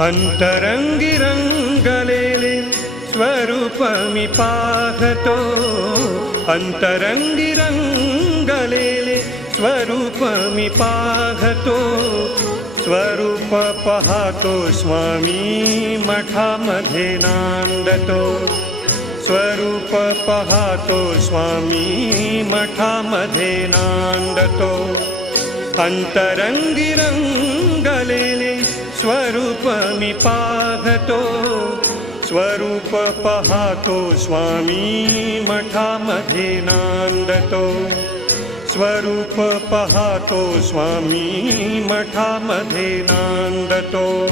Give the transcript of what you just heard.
अंतरंगी रंगलेले स्वरूप मी पाहतो, अंतरंगी रंगलेले स्वरूप मी पाहतो. स्वरूप पाहतो स्वामी मठामध्ये नांदतो, स्वरूप पाहतो स्वामी मठामध्ये नांदतो. अंतरंगी रंगलेले स्वरूप मी पाहतो, स्वरूप पाहतो स्वामी मठामध्ये नांदतो. स्वरूप पाहतो स्वामी मठामध्ये नांदतो.